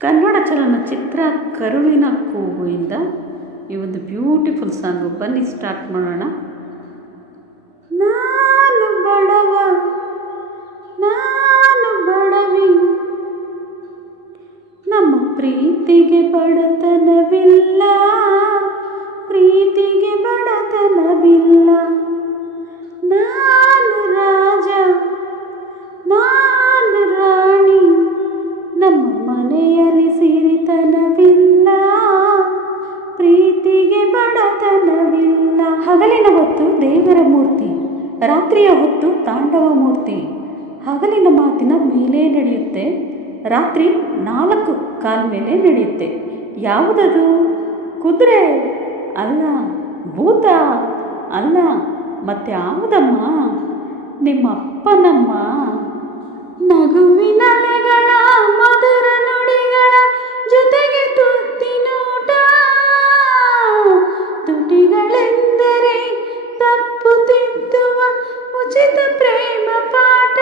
ಕನ್ನಡ ಚಲನಚಿತ್ರ ಕರುಳಿನ ಕೂಗುಯಿಂದ ಈ ಒಂದು ಬ್ಯೂಟಿಫುಲ್ ಸಾಂಗು. ಬನ್ನಿ ಸ್ಟಾರ್ಟ್ ಮಾಡೋಣ. ನಾನು ಬಡವ, ನಾನು ಬಡವಿ, ನಮ್ಮ ಪ್ರೀತಿಗೆ ಬಡತನವಿಲ್ಲ, ಪ್ರೀತಿಗೆ ಬಡತನವಿಲ್ಲ. ನಾನು ರಾಜ, ನಾನು ರಾಣಿ, ನಮ್ಮ ಮನೆಯಲ್ಲಿ ಸಿರಿತನವಿಲ್ಲ, ಪ್ರೀತಿಗೆ ಬಡತನವಿಲ್ಲ. ಹಗಲಿನ ಹೊತ್ತು ದೇವರ ಮೂರ್ತಿ, ರಾತ್ರಿಯ ಹೊತ್ತು ತಾಂಡವ ಮೂರ್ತಿ. ಹಗಲಿನ ಮಾತಿನ ಮೇಲೆ ನಡೆಯುತ್ತೆ, ರಾತ್ರಿ 4 ಕಾಲ ಮೇಲೆ ನಡೆಯುತ್ತೆ. ಯಾವುದದು? ಕುದುರೆ ಅಲ್ಲ, ಭೂತ ಅಲ್ಲ, ಮತ್ತೆ ಯಾವುದಮ್ಮ? ನಿಮ್ಮ ಅಪ್ಪನಮ್ಮ. ನಗುವಿನಲೆಗಳ ಮಧುರ ನುಡಿಗಳ ಜೊತೆಗೆ ತುತ್ತಿನೂಟ, ತುಟಿಗಳೆಂದರೆ ತಪ್ಪು ತಿದ್ದುವ ಉಚಿತ ಪ್ರೇಮ ಪಾಠ.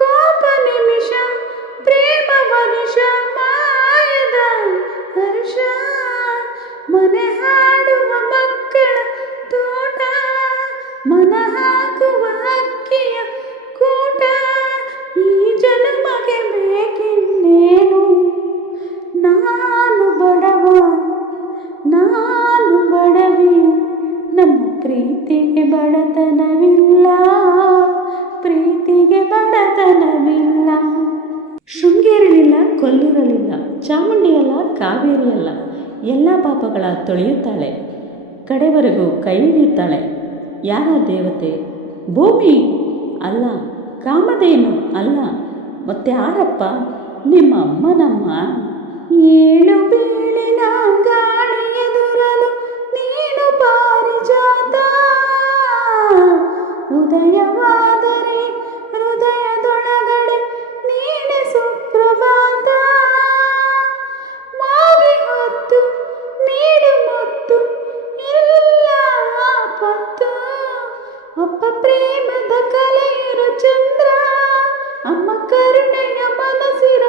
ಕೋಪ ನಿಮಿಷ, ಪ್ರೇಮ ವರುಷ, ಮಾಯದ ಹರ್ಷ, ಮನೆ ಹಾಡುವ ಮಕ್ಕಳ ತೋಟ, ಮನ ಹಾಕುವ ಹಕ್ಕಿಯ ಕೂಟ. ಈ ಜನ್ಮಕ್ಕೆ ಬೇಕಿನ್ನೇನು? ನಾನು ಬಡವ, ನಾನು ಬಡವಿ, ನಮ್ಮ ಪ್ರೀತಿಗೆ ಬಡತನವಿಲ್ಲ, ಪ್ರೀತಿಗೆ ಬಡತನವಿಲ್ಲ. ಶೃಂಗೇರಿಲಿಲ್ಲ, ಕೊಲ್ಲೂರಲಿಲ್ಲ, ಚಾಮುಂಡಿಯಲ್ಲ, ಕಾವೇರಿಯಲ್ಲ, ಎಲ್ಲ ಪಾಪಗಳ ತೊಳೆಯುತ್ತಾಳೆ, ಕಡೆವರೆಗೂ ಕೈ ಹಿಡಿಯುತ್ತಾಳೆ. ಯಾರ ದೇವತೆ? ಭೂಮಿ ಅಲ್ಲ, ಕಾಮಧೇನು ಅಲ್ಲ, ಮತ್ತೆ ಯಾರಪ್ಪ? ನಿಮ್ಮ ಅಮ್ಮನಮ್ಮ. ಏಳು ಬೀಳಿನ ಗಾಳಿ ಎದುರಲು ನೀನು ಪಾರಿಜಾತ, ಉದಯವಾದರೆ ಹೃದಯದೊಳಗಡೆ ನೀನೆ ಸುಪ್ರಭಾತ. ಮಾಗಿ ಹೊತ್ತು ನೀಡು ಮುತ್ತು, ಇಲ್ಲ ಪತ್ತು, ಅಪ್ಪ ಪ್ರೇಮದ ಕಲೆಯಿರು ಚಂದ್ರ, ಅಮ್ಮ ಕರುಣೆಯ ಮನಸ್ಸಿರ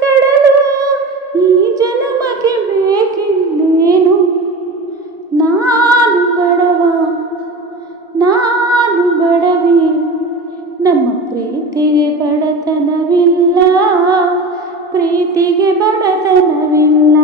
ಕಡಲು. ಈ ಜನ್ಮಕ್ಕೆ ಬೇಕಿನ್ನೇನು? ನಾನು ಬಡವ, ನಾನು ಬಡವಿ, ನಮ್ಮ ಪ್ರೀತಿಗೆ ಬಡತನವಿಲ್ಲ, ಪ್ರೀತಿಗೆ ಬಡತನವಿಲ್ಲ.